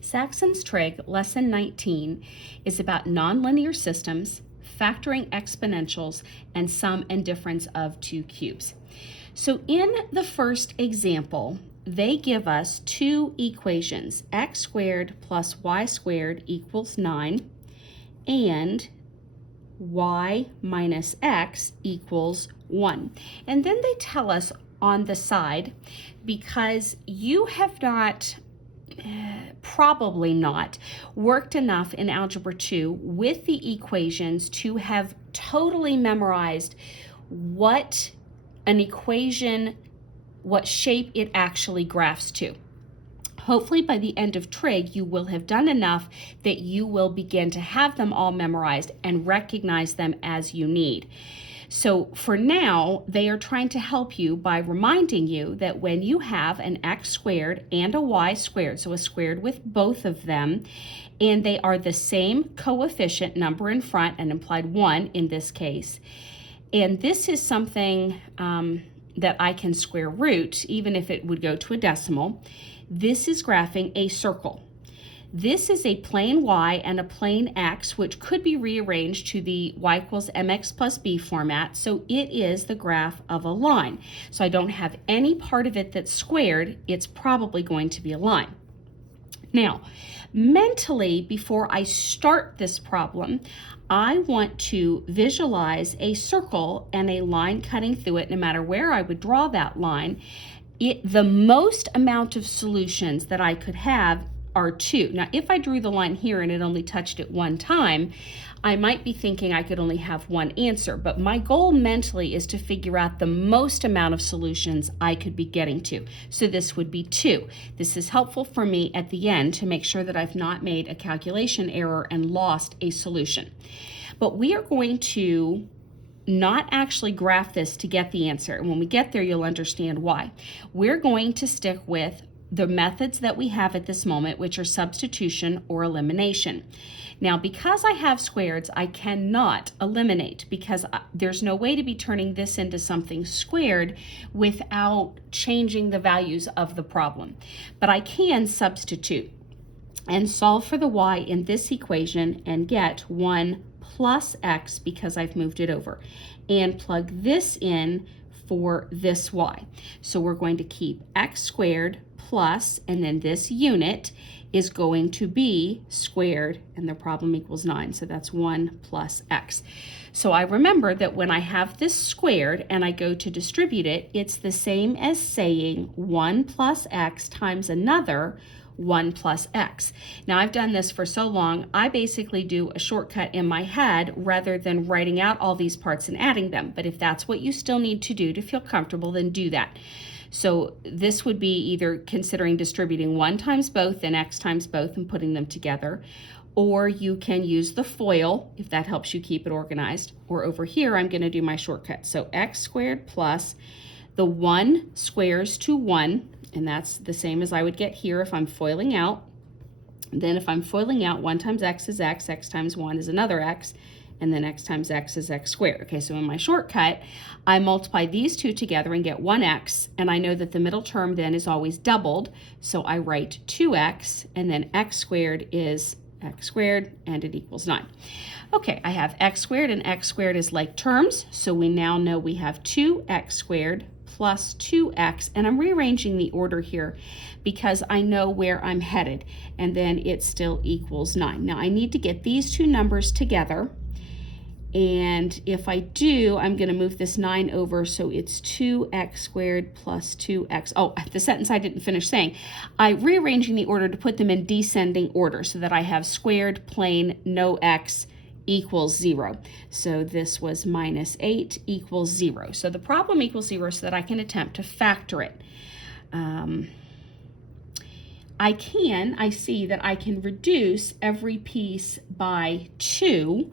Saxon's Trig, Lesson 19, is about nonlinear systems, factoring exponentials, and sum and difference of two cubes. So in the first example, they give us two equations, x squared plus y squared equals 9, and y minus x equals 1. And then they tell us on the side, because you have not probably not worked enough in Algebra 2 with the equations to have totally memorized what an equation, what shape it actually graphs to. Hopefully by the end of Trig, you will have done enough that you will begin to have them all memorized and recognize them as you need. So for now, they are trying to help you by reminding you that when you have an x squared and a y squared, so a squared with both of them, and they are the same coefficient, number in front and implied 1 in this case, and this is something that I can square root, even if it would go to a decimal. This is graphing a circle. This is a plane y and a plane x, which could be rearranged to the y equals mx plus b format, so it is the graph of a line. So I don't have any part of it that's squared, it's probably going to be a line. Now, mentally, before I start this problem, I want to visualize a circle and a line cutting through it, no matter where I would draw that line. The most amount of solutions that I could have are 2. Now, if I drew the line here and it only touched it one time, I might be thinking I could only have one answer, but my goal mentally is to figure out the most amount of solutions I could be getting to. So this would be 2. This is helpful for me at the end to make sure that I've not made a calculation error and lost a solution. But we are going to not actually graph this to get the answer. And when we get there, you'll understand why. We're going to stick with the methods that we have at this moment, which are substitution or elimination. Now, because I have squareds, I cannot eliminate, because there's no way to be turning this into something squared without changing the values of the problem. But I can substitute and solve for the y in this equation and get 1 plus x because I've moved it over, and plug this in for this y. So we're going to keep x squared plus, and then this unit is going to be squared, and the problem equals 9, so that's 1 plus x. So I remember that when I have this squared and I go to distribute it, it's the same as saying 1 plus x times another 1 plus x. Now, I've done this for so long, I basically do a shortcut in my head rather than writing out all these parts and adding them. But if that's what you still need to do to feel comfortable, then do that. So this would be either considering distributing 1 times both and x times both and putting them together, or you can use the FOIL if that helps you keep it organized. Or over here, I'm going to do my shortcut. So x squared plus the 1 squares to 1, and that's the same as I would get here if I'm foiling out. Then if I'm foiling out, 1 times x is x, x times 1 is another x, and then x times x is x squared. Okay, so in my shortcut, I multiply these two together and get 1x, and I know that the middle term then is always doubled, so I write 2x, and then x squared is x squared, and it equals 9. Okay, I have x squared and x squared is like terms, so we now know we have 2x squared plus 2x, and I'm rearranging the order here because I know where I'm headed, and then it still equals 9. Now I need to get these two numbers together, and if I do, I'm going to move this 9 over, so it's 2x squared plus 2x. Oh, the sentence I didn't finish saying. I'm rearranging the order to put them in descending order so that I have squared, plane, no x, equals 0. So this was minus 8 equals 0. So the problem equals 0 so that I can attempt to factor it. I see that I can reduce every piece by 2.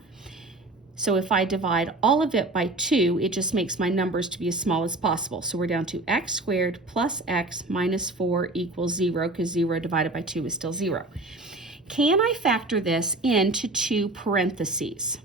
So if I divide all of it by 2, it just makes my numbers to be as small as possible. So we're down to x squared plus x minus 4 equals 0, because 0 divided by 2 is still 0. Can I factor this into 2 parentheses?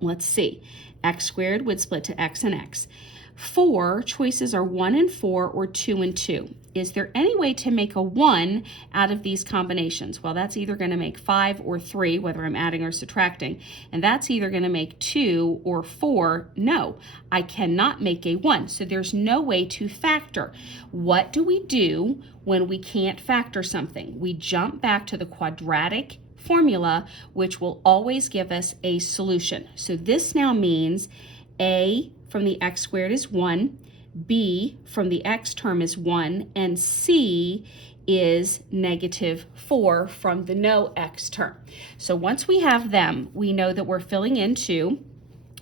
Let's see. X squared would split to x and x. 4 choices are 1 and 4 or 2 and 2. is there any way to make a 1 out of these combinations? Well, that's either going to make 5 or 3, whether I'm adding or subtracting, and that's either going to make 2 or 4. No, I cannot make a 1, so there's no way to factor. What do we do when we can't factor something? We jump back to the quadratic formula, which will always give us a solution. So this now means a from the x squared is 1, b from the x term is 1, and c is -4 from the no x term. So once we have them, we know that we're filling in 2.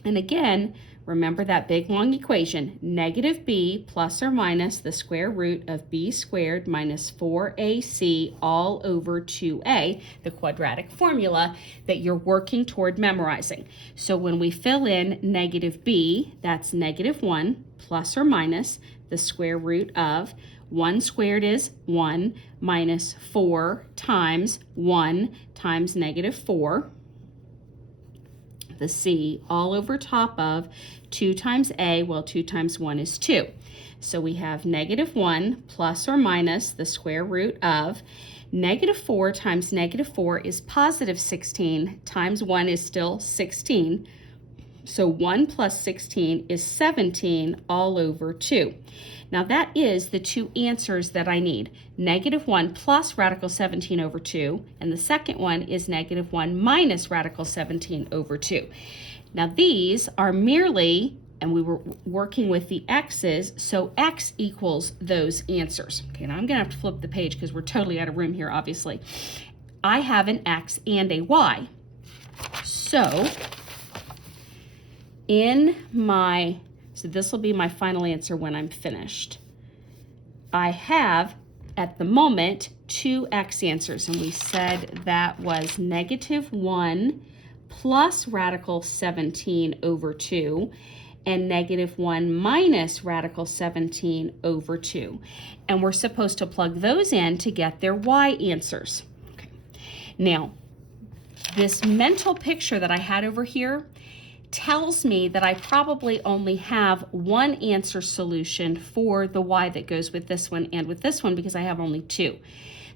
And again, remember that big long equation, -b plus or minus the square root of b squared minus 4ac all over 2a, the quadratic formula that you're working toward memorizing. So when we fill in -b, that's -1 plus or minus the square root of 1 squared is 1 minus 4 times 1 times -4. The c all over top of 2 times a, well, 2 times 1 is 2. So we have -1 plus or minus the square root of -4 times -4 is positive 16 times 1 is still 16. So 1 plus 16 is 17 all over 2. Now that is the two answers that I need. -1 plus radical 17 over 2, and the second one is -1 minus radical 17 over 2. Now these are merely, and we were working with the x's, so x equals those answers. Okay, now I'm gonna have to flip the page because we're totally out of room here, obviously. I have an x and a y. So so this will be my final answer when I'm finished. I have, at the moment, two x answers, and we said that was -1 plus radical 17 over 2 and -1 minus radical 17 over 2. And we're supposed to plug those in to get their y answers. Okay. Now, this mental picture that I had over here tells me that I probably only have one answer solution for the y that goes with this one and with this one because I have only two.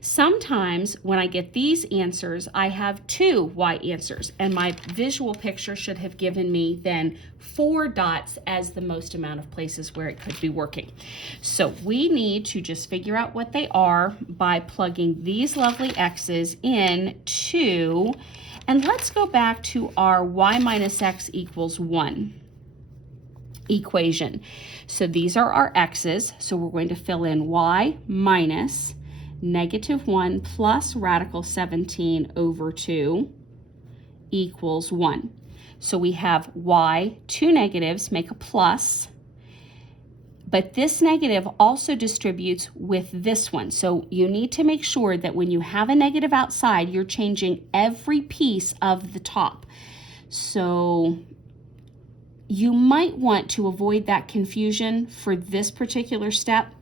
Sometimes when I get these answers, I have two y answers, and my visual picture should have given me then 4 dots as the most amount of places where it could be working. So we need to just figure out what they are by plugging these lovely x's in to, and let's go back to our y minus x equals 1 equation. So these are our x's, so we're going to fill in y minus -1 plus radical 17 over 2 equals 1. So we have y, two negatives make a plus, but this negative also distributes with this one. So you need to make sure that when you have a negative outside, you're changing every piece of the top. So you might want to avoid that confusion for this particular step,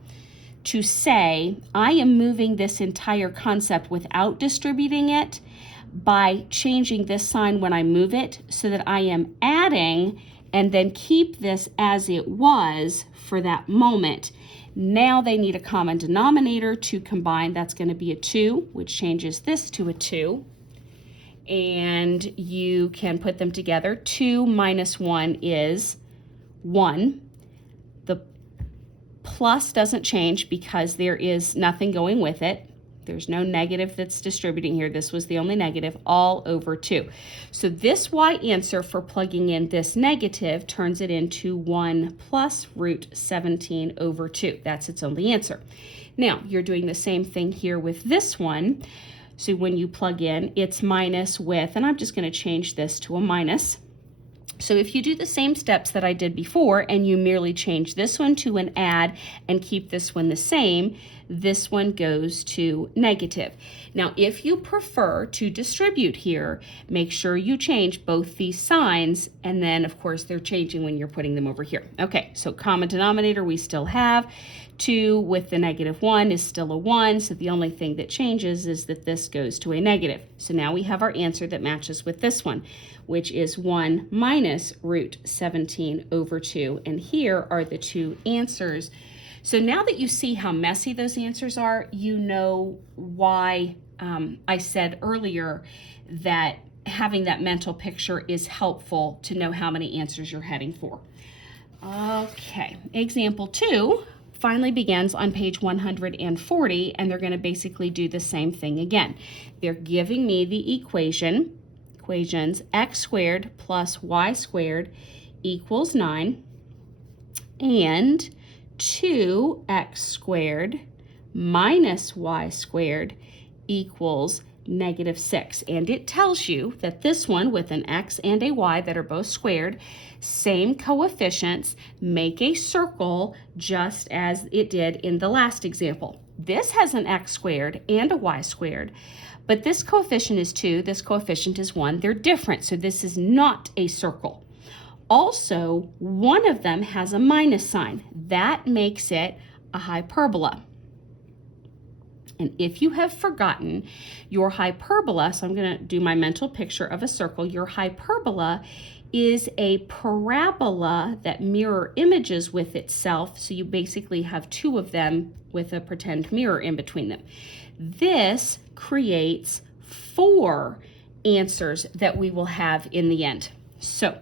to say, I am moving this entire concept without distributing it by changing this sign when I move it, so that I am adding and then keep this as it was for that moment. Now they need a common denominator to combine. That's going to be a 2, which changes this to a 2. And you can put them together. 2 minus 1 is 1. The plus doesn't change because there is nothing going with it. There's no negative that's distributing here. This was the only negative, all over 2. So this y answer for plugging in this negative turns it into 1 plus root 17 over 2. That's its only answer. Now, you're doing the same thing here with this one. So when you plug in, it's minus with, and I'm just going to change this to a minus. So if you do the same steps that I did before and you merely change this one to an add and keep this one the same, this one goes to negative. Now, if you prefer to distribute here, make sure you change both these signs, and then of course they're changing when you're putting them over here. Okay, so common denominator we still have. 2 with the -1 is still a 1, so the only thing that changes is that this goes to a negative. So now we have our answer that matches with this one, which is 1 minus root 17 over 2. And here are the two answers. So now that you see how messy those answers are, you know why I said earlier that having that mental picture is helpful to know how many answers you're heading for. Okay, example 2 finally begins on page 140, and they're going to basically do the same thing again. They're giving me the equations x squared plus y squared equals 9 and 2x squared minus y squared equals -6. And it tells you that this one with an x and a y that are both squared, same coefficients, make a circle just as it did in the last example. This has an x squared and a y squared, but this coefficient is 2, this coefficient is 1. They're different, so this is not a circle. Also, one of them has a minus sign. That makes it a hyperbola. And if you have forgotten your hyperbola, so I'm going to do my mental picture of a circle, your hyperbola is a parabola that mirror images with itself, so you basically have 2 of them with a pretend mirror in between them. This creates 4 answers that we will have in the end. So,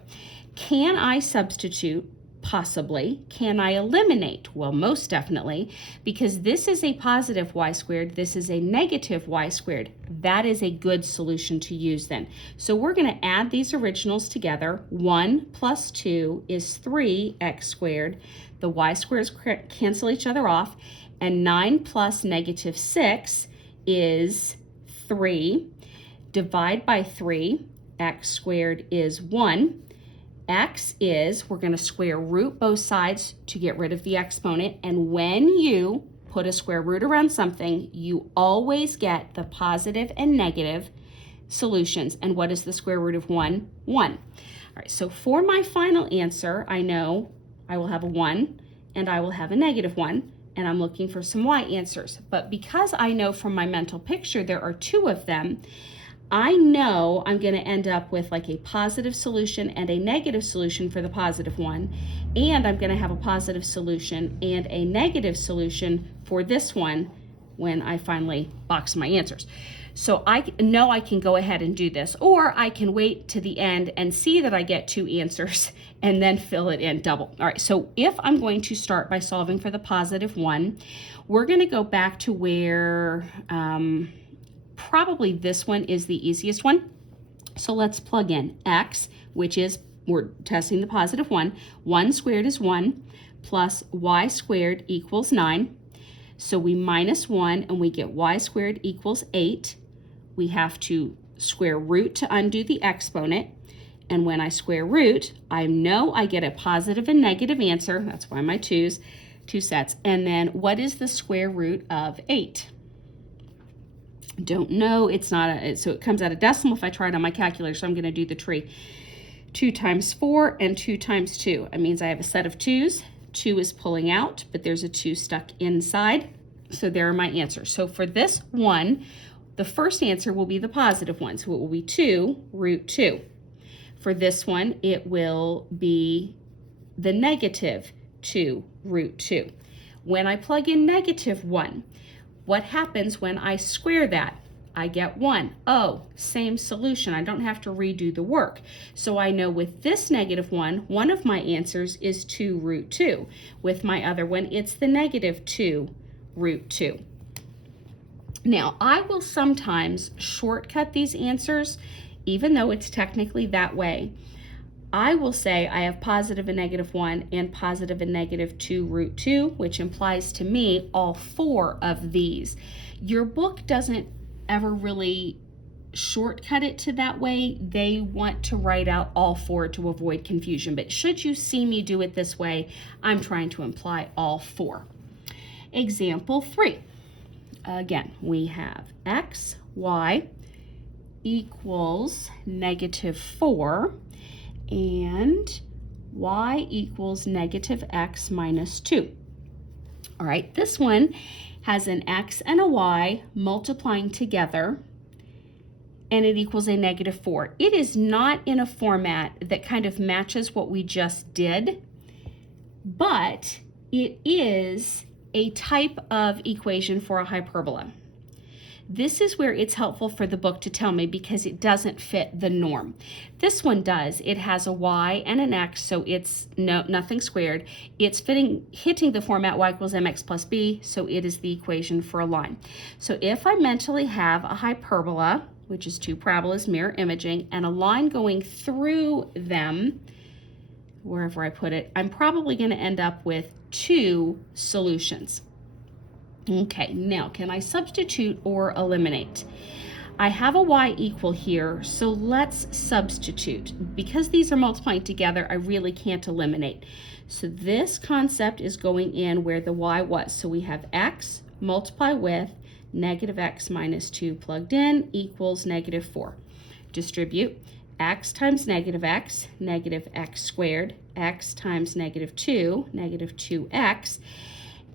can I substitute? Possibly. Can I eliminate? Well, most definitely, because this is a positive y squared, this is a negative y squared. That is a good solution to use then. So we're going to add these originals together. 1 plus 2 is 3x squared. The y squares cancel each other off. And 9 plus -6 is 3. Divide by 3. X squared is 1. X is, we're going to square root both sides to get rid of the exponent, and when you put a square root around something, you always get the positive and negative solutions. And what is the square root of 1? 1. All right, so for my final answer, I know I will have a 1 and I will have a -1, and I'm looking for some y answers. But because I know from my mental picture there are 2 of them, I know I'm going to end up with like a positive solution and a negative solution for the positive one, and I'm going to have a positive solution and a negative solution for this one when I finally box my answers. So I know I can go ahead and do this, or I can wait to the end and see that I get 2 answers and then fill it in double. All right, so if I'm going to start by solving for the positive one, we're going to go back to where probably this one is the easiest one. So let's plug in x, which is, we're testing the positive one. 1 squared is 1, plus y squared equals 9. So we minus 1 and we get y squared equals 8. We have to square root to undo the exponent. And when I square root, I know I get a positive and negative answer. That's why my 2 sets. And then what is the square root of 8? Don't know. It's not so it comes out a decimal if I try it on my calculator. So I'm going to do the tree. 2 times 4 and 2 times 2. It means I have a set of 2's. 2 is pulling out, but there's a 2 stuck inside. So there are my answers. So for this one, the first answer will be the positive one. So it will be 2 root 2. For this one, it will be the negative 2 root 2. When I plug in -1, what happens when I square that? I get 1. Oh, same solution. I don't have to redo the work. So I know with this -1, one of my answers is 2 root 2. With my other one, it's the -2 root 2. Now, I will sometimes shortcut these answers, even though it's technically that way. I will say I have positive and -1 and positive and -2 root 2, which implies to me all 4 of these. Your book doesn't ever really shortcut it to that way. They want to write out all 4 to avoid confusion. But should you see me do it this way, I'm trying to imply all 4. Example 3. Again, we have x, y equals -4. And y equals -x minus 2. All right, this one has an x and a y multiplying together, and it equals a -4. It is not in a format that kind of matches what we just did, but it is a type of equation for a hyperbola. This is where it's helpful for the book to tell me because it doesn't fit the norm. This one does. It has a y and an x, so it's nothing squared. It's hitting the format y equals mx plus b, so it is the equation for a line. So if I mentally have a hyperbola, which is two parabolas mirror imaging, and a line going through them, wherever I put it, I'm probably going to end up with two solutions. Okay, now can I substitute or eliminate? I have a y equal here, so let's substitute. Because these are multiplying together, I really can't eliminate. So this concept is going in where the y was. So we have x multiply with negative x minus 2 plugged in equals negative 4. Distribute x times negative x squared, x times negative 2x.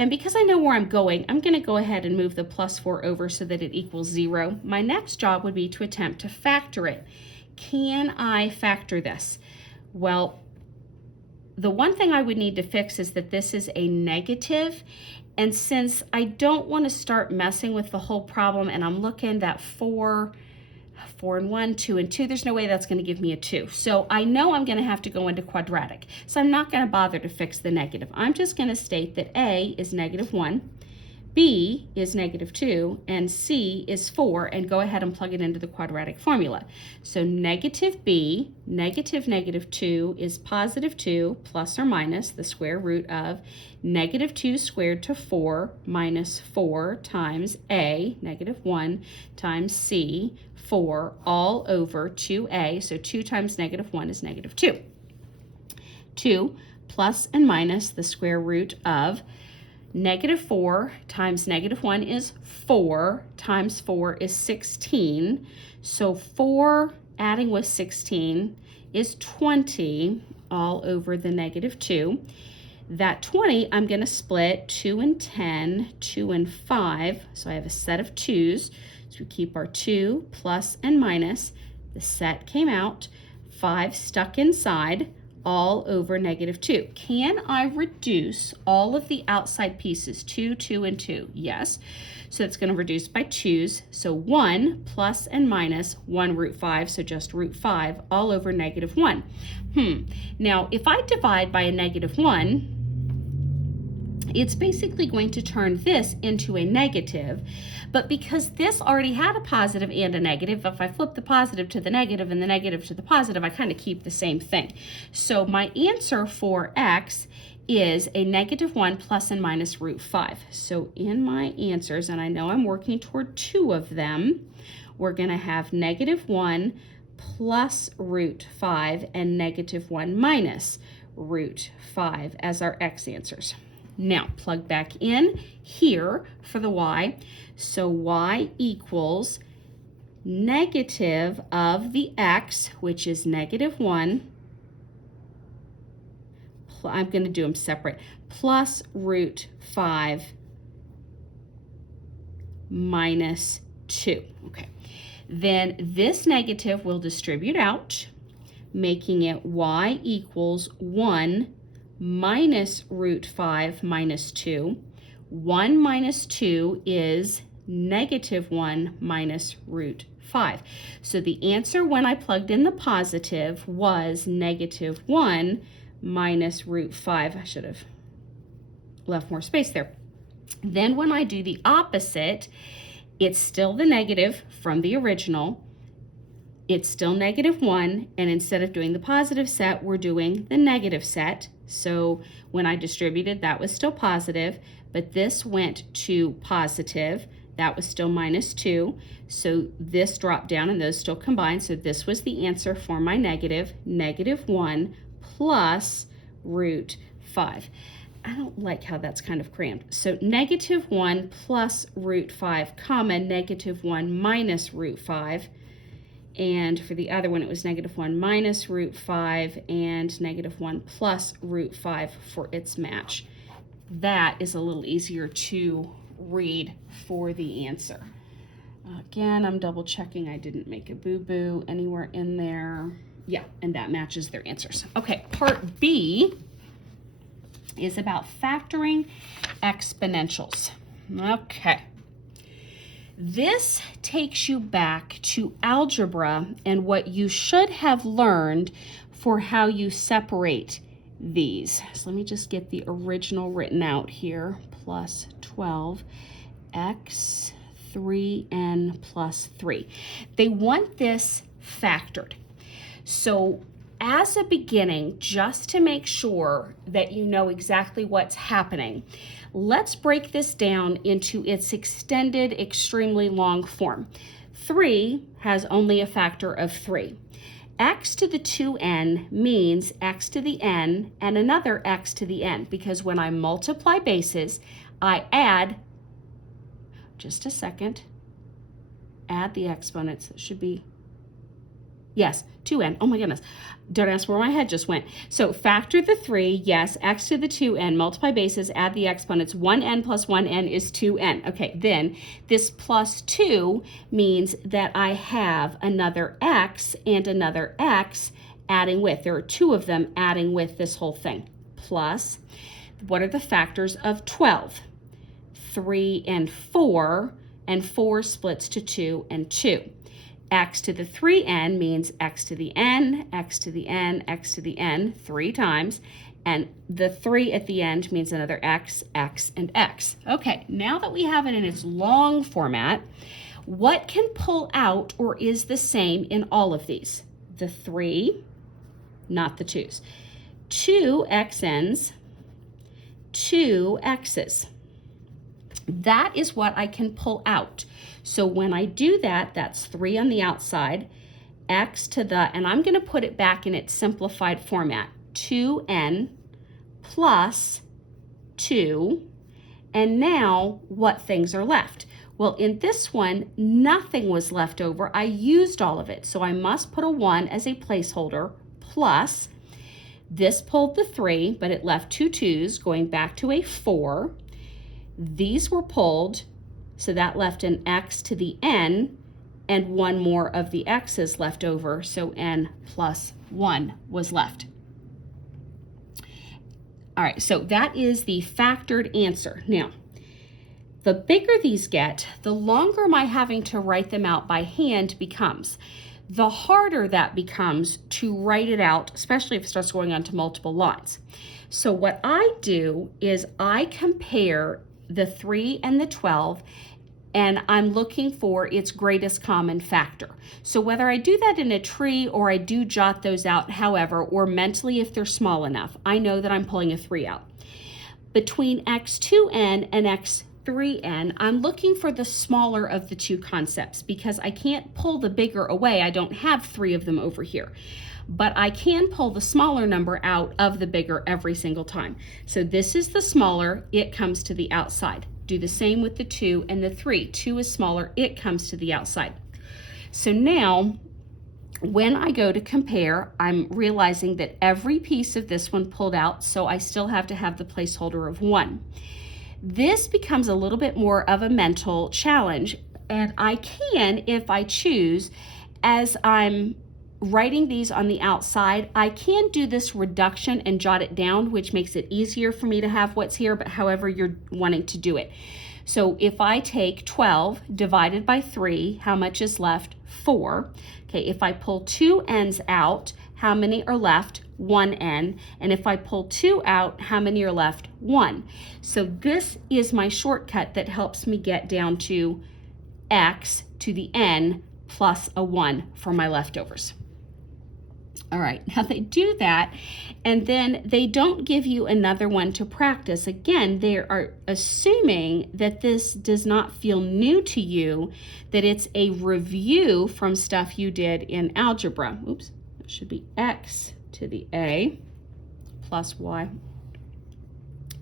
And because I know where I'm going, I'm going to go ahead and move the plus 4 over so that it equals 0. My next job would be to attempt to factor it. Can I factor this? Well, the one thing I would need to fix is that this is a negative. And since I don't want to start messing with the whole problem, and I'm looking at 4 and 1, 2 and 2, there's no way that's going to give me a 2. So I know I'm going to have to go into quadratic. So I'm not going to bother to fix the negative. I'm just going to state that A is negative 1, B is negative 2, and C is 4, and go ahead and plug it into the quadratic formula. So negative B, negative 2 is positive 2 plus or minus the square root of negative 2 squared to 4 minus 4 times A, negative 1, times C, 4, all over 2A. So 2 times negative 1 is negative 2. 2 plus and minus the square root of negative 4 times negative 1 is 4 times 4 is 16. So 4 adding with 16 is 20 all over the negative 2. That 20 I'm going to split 2 and 10, 2 and 5. So I have a set of 2's. So we keep our 2 plus and minus. The set came out. 5 stuck inside, all over negative 2. Can I reduce all of the outside pieces? 2, 2, and 2. Yes. So it's going to reduce by 2's. So 1 plus and minus 1 root 5, so just root 5, all over negative 1. Now, if I divide by a negative 1, it's basically going to turn this into a negative, but because this already had a positive and a negative, if I flip the positive to the negative and the negative to the positive, I kind of keep the same thing. So my answer for x is a negative 1 plus and minus root 5. So in my answers, and I know I'm working toward 2 of them, we're going to have negative 1 plus root 5 and negative 1 minus root 5 as our x answers. Now, plug back in here for the y. So y equals negative of the x, which is negative 1. I'm going to do them separate. Plus root 5 minus 2. Okay. Then this negative will distribute out, making it y equals 1 minus root 5 minus 2. 1 minus 2 is negative 1 minus root 5. So the answer when I plugged in the positive was negative 1 minus root 5. I should have left more space there. Then when I do the opposite, it's still the negative from the original. It's still negative 1, and instead of doing the positive set, we're doing the negative set. So when I distributed, that was still positive, but this went to positive. That was still minus 2. So this dropped down and those still combined. So this was the answer for my negative, negative 1 plus root 5. I don't like how that's kind of crammed. So negative 1 plus root 5, comma, negative 1 minus root 5. And for the other one, it was negative 1 minus root 5 and negative 1 plus root 5 for its match. That is a little easier to read for the answer. Again, I'm double checking I didn't make a boo-boo anywhere in there. Yeah, and that matches their answers. Okay, part B is about factoring exponentials. Okay. This takes you back to algebra and what you should have learned for how you separate these. So let me just get the original written out here. Plus 12 x 3n plus 3. They want this factored. So as a beginning, just to make sure that you know exactly what's happening, let's break this down into its extended, extremely long form. 3 has only a factor of 3. X to the 2n means x to the n and another x to the n, because when I multiply bases, I add, just a second, add the exponents. It should be, yes, 2n. Oh my goodness. Don't ask where my head just went. So factor the 3, yes, x to the 2n, multiply bases, add the exponents. 1n plus 1n is 2n. Okay, then this plus 2 means that I have another x and another x adding with. There are 2 of them adding with this whole thing. Plus, what are the factors of 12? 3 and 4 splits to 2 and 2. X to the 3n means x to the n, x to the n, x to the n 3 times, and the 3 at the end means another x, x, and x. Okay, now that we have it in its long format, what can pull out or is the same in all of these? The 3, not the 2's. 2 xn's, 2 x's. That is what I can pull out. So when I do that, that's 3 on the outside, x to the, and I'm going to put it back in its simplified format, 2n plus 2, and now what things are left? Well, in this one, nothing was left over. I used all of it, so I must put a 1 as a placeholder, plus, this pulled the 3, but it left 2 2's, going back to a 4. These were pulled, so that left an x to the n, and 1 more of the x's left over, so n plus 1 was left. All right, so that is the factored answer. Now, the bigger these get, the longer my having to write them out by hand becomes. The harder that becomes to write it out, especially if it starts going on to multiple lines. So what I do is I compare the 3 and the 12, and I'm looking for its greatest common factor. So whether I do that in a tree or I do jot those out, however, or mentally if they're small enough, I know that I'm pulling a 3 out. Between x2n and x3n, I'm looking for the smaller of the 2 concepts because I can't pull the bigger away. I don't have 3 of them over here. But I can pull the smaller number out of the bigger every single time. So this is the smaller, it comes to the outside. Do the same with the 2 and the 3. 2 is smaller, it comes to the outside. So now, when I go to compare, I'm realizing that every piece of this one pulled out, so I still have to have the placeholder of 1. This becomes a little bit more of a mental challenge, and I can, if I choose, as I'm writing these on the outside, I can do this reduction and jot it down, which makes it easier for me to have what's here, but however you're wanting to do it. So if I take 12 divided by 3, how much is left? 4. Okay, if I pull 2 n's out, how many are left? 1 n. And if I pull 2 out, how many are left? 1. So this is my shortcut that helps me get down to x to the n plus a 1 for my leftovers. All right, now they do that, and then they don't give you another one to practice. Again, they are assuming that this does not feel new to you, that it's a review from stuff you did in algebra. Oops, it should be x to the a plus y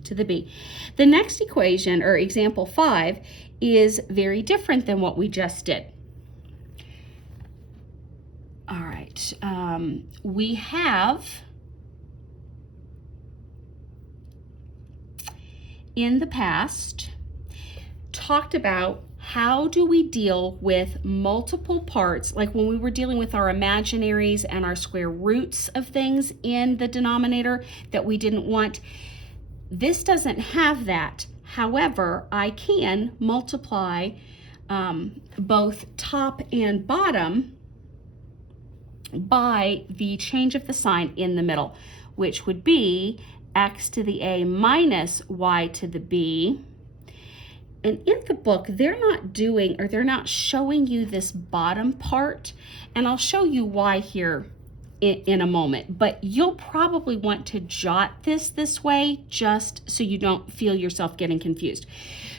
to the b. The next equation, or example 5, is very different than what we just did. All right, we have in the past talked about how do we deal with multiple parts, like when we were dealing with our imaginaries and our square roots of things in the denominator that we didn't want. this doesn't have that. However, I can multiply both top and bottom by the change of the sign in the middle, which would be x to the a minus y to the b. And in the book, they're not showing you this bottom part, and I'll show you why here in a moment, but you'll probably want to jot this way just so you don't feel yourself getting confused.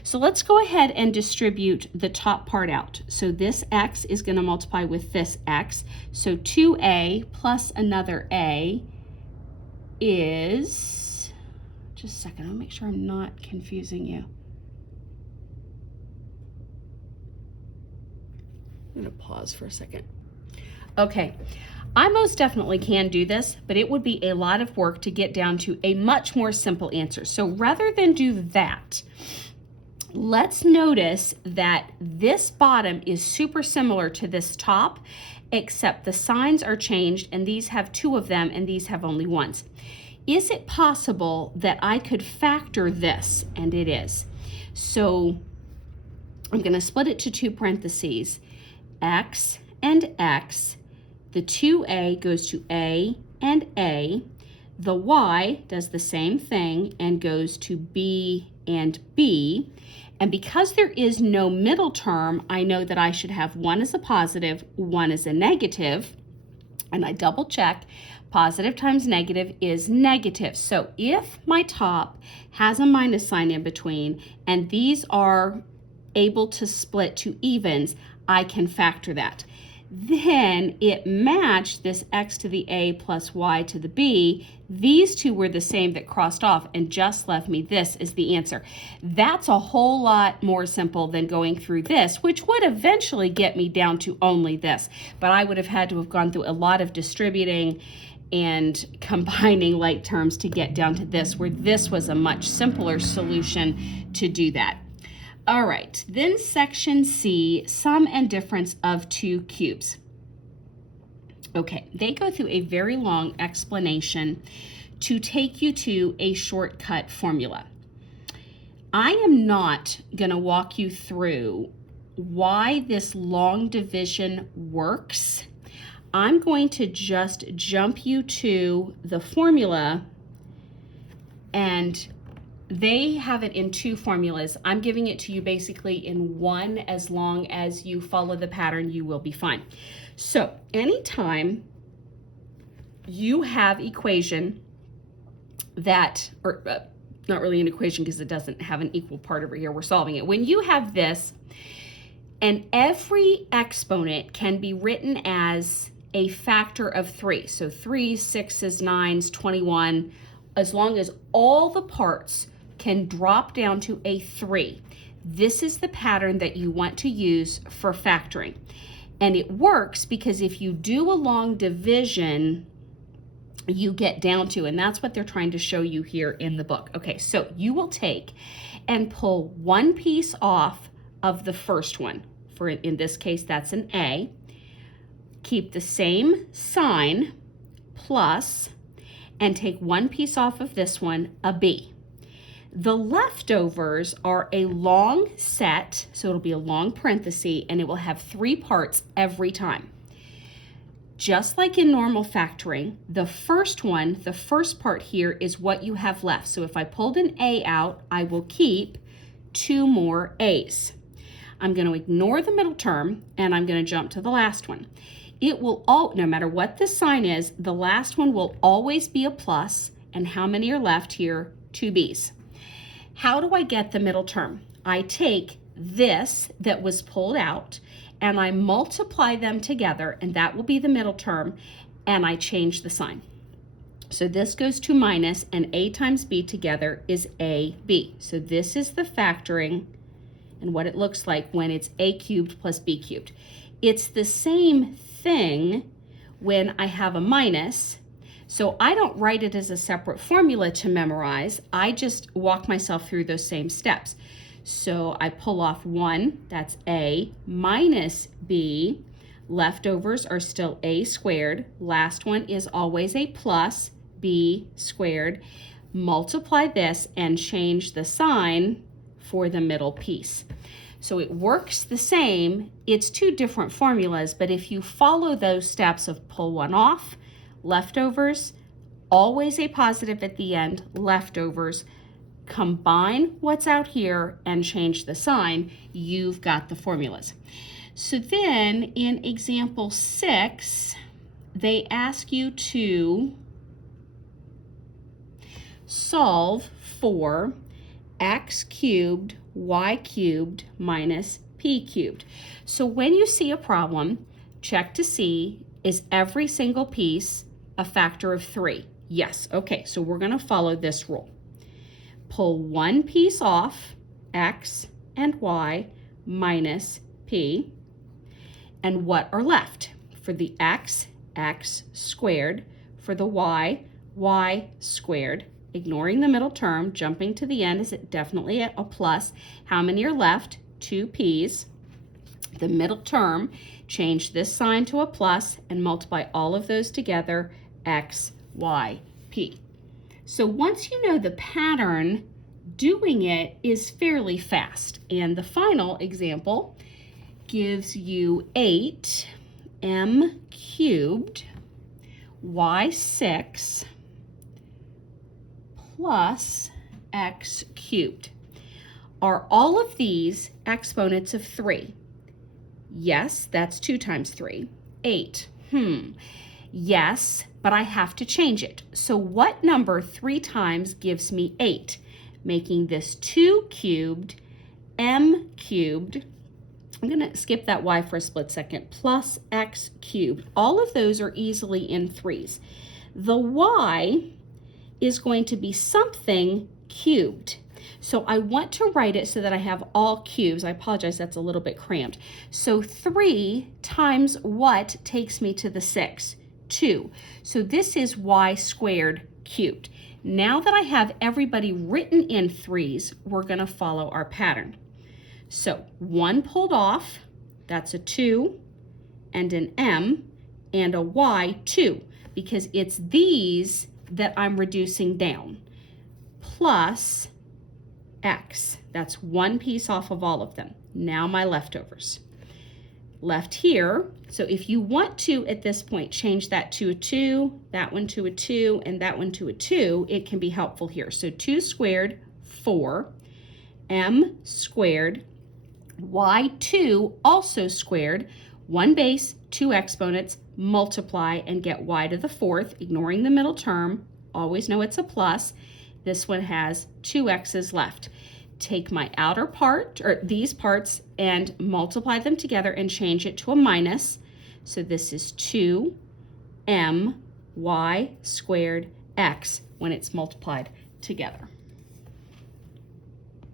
So let's go ahead and distribute the top part out. So this x is going to multiply with this x. So 2a plus another a is, just a second, I'll make sure I'm not confusing you. I'm going to pause for a second. Okay. I most definitely can do this, but it would be a lot of work to get down to a much more simple answer. So rather than do that, let's notice that this bottom is super similar to this top, except the signs are changed, and these have two of them and these have only ones. Is it possible that I could factor this? And it is. So I'm going to split it to two parentheses, x and x. The 2a goes to a and a. The y does the same thing and goes to b and b. And because there is no middle term, I know that I should have one as a positive, one as a negative. And I double check. Positive times negative is negative. So if my top has a minus sign in between and these are able to split to evens, I can factor that. Then it matched this x to the a plus y to the b. These two were the same that crossed off and just left me this as the answer. That's a whole lot more simple than going through this, which would eventually get me down to only this. But I would have had to have gone through a lot of distributing and combining like terms to get down to this, where this was a much simpler solution to do that. All right, then section C, sum and difference of two cubes. Okay, they go through a very long explanation to take you to a shortcut formula. I am not going to walk you through why this long division works. I'm going to just jump you to the formula, and they have it in two formulas. I'm giving it to you basically in one. As long as you follow the pattern, you will be fine. So anytime you have equation that, or not really an equation because it doesn't have an equal part over here, we're solving it. When you have this, and every exponent can be written as a factor of 3. So 3, 6s, 9s, 21, as long as all the parts can drop down to a 3. This is the pattern that you want to use for factoring. And it works because if you do a long division, you get down to, and that's what they're trying to show you here in the book. Okay, so you will take and pull one piece off of the first one. For in this case, that's an A. Keep the same sign, plus, and take one piece off of this one, a B. The leftovers are a long set, so it'll be a long parenthesis, and it will have 3 parts every time. Just like in normal factoring, the first one, the first part here is what you have left. So if I pulled an A out, I will keep 2 more A's. I'm going to ignore the middle term, and I'm going to jump to the last one. It will all, no matter what the sign is, the last one will always be a plus, and how many are left here? 2 B's. How do I get the middle term? I take this that was pulled out and I multiply them together, and that will be the middle term, and I change the sign. So this goes to minus, and A times B together is AB. So this is the factoring and what it looks like when it's A cubed plus B cubed. It's the same thing when I have a minus. So I don't write it as a separate formula to memorize. I just walk myself through those same steps. So I pull off 1, that's A, minus B. Leftovers are still A squared. Last one is always a plus, B squared, multiply this and change the sign for the middle piece. So it works the same. It's two different formulas, but if you follow those steps of pull one off, leftovers, always a positive at the end, leftovers, combine what's out here and change the sign, you've got the formulas. So then in example 6, they ask you to solve for x cubed y cubed minus p cubed. So when you see a problem, check to see, is every single piece a factor of 3? Yes. Okay, so we're going to follow this rule. Pull one piece off, x and y minus p, and what are left? For the x, x squared. For the y, y squared. Ignoring the middle term, jumping to the end, is it definitely a plus? How many are left? 2 p's. The middle term, change this sign to a plus and multiply all of those together, x, y, p. So once you know the pattern, doing it is fairly fast. And the final example gives you 8m cubed y6 plus x cubed. Are all of these exponents of 3? Yes, that's 2 times 3. 8. Yes, but I have to change it. So what number 3 times gives me 8? Making this 2 cubed, m cubed. I'm going to skip that y for a split second, plus x cubed. All of those are easily in 3s. The y is going to be something cubed. So I want to write it so that I have all cubes. I apologize, that's a little bit cramped. So 3 times what takes me to the 6? 2. So this is y squared cubed. Now that I have everybody written in 3s, we're going to follow our pattern. So 1 pulled off, that's a 2, and an m, and a y, 2, because it's these that I'm reducing down, plus x. That's 1 piece off of all of them. Now my leftovers. Left here, so if you want to, at this point, change that to a 2, that one to a 2, and that one to a 2, it can be helpful here. So 2 squared, 4, m squared, y2 also squared, 1 base, 2 exponents, multiply and get y to the 4th, ignoring the middle term, always know it's a plus. This one has 2 x's left. Take my outer part, or these parts, and multiply them together and change it to a minus. So this is 2m y squared x when it's multiplied together.